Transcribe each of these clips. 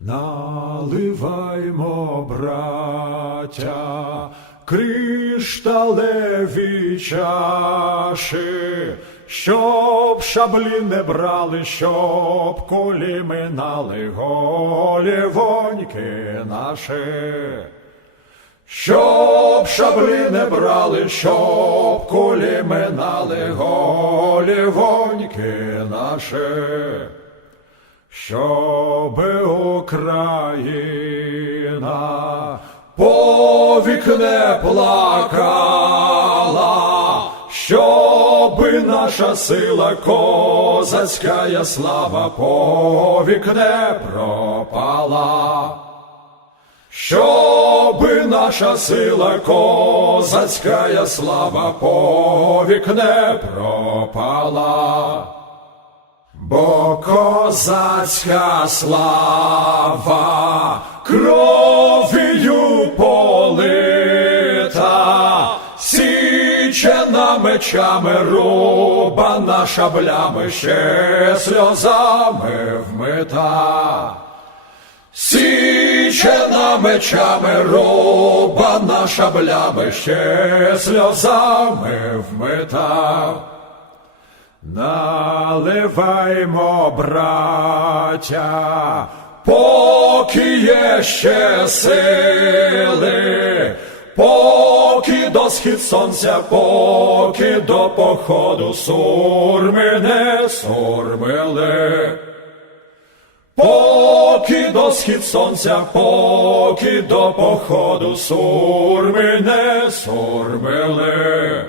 Наливаймо, браття, кришталеві чаші, щоб шаблі не брали, щоб кулі минали голівоньки наші. Щоб шаблі не брали, щоб кулі минали голівоньки наші. Щоб Україна повік не плакала, щоби наша сила козацька слава повік не пропала. Щоби наша сила козацька слава повік не пропала. Бо козацька слава кров'ю полита, січена мечами, рубана шаблями, ще сльозами вмита. Січена мечами, рубана шаблями, ще сльозами вмита. Наливаймо, браття, поки є ще сили, поки до схід сонця, поки до походу сурми не сурмили. Поки до схід сонця, поки до походу сурми не сурмили.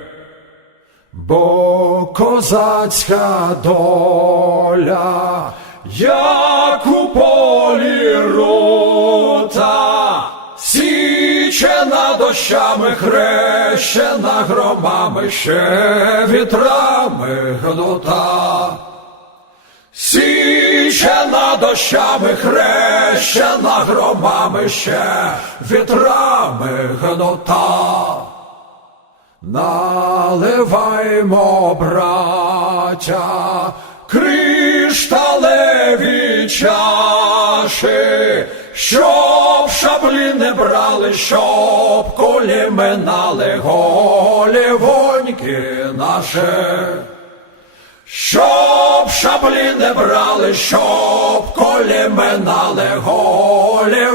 Бо козацька доля, як у полі рута, січена дощами, хрещена громами, ще вітрами гнута. Січена дощами, хрещена громами, ще вітрами гнута. Наливаймо, браття, кришталеві чаші, щоб шаблі не брали, щоб кулі минали голівоньки наші. Щоб шаблі не брали, щоб колі минали голівоньки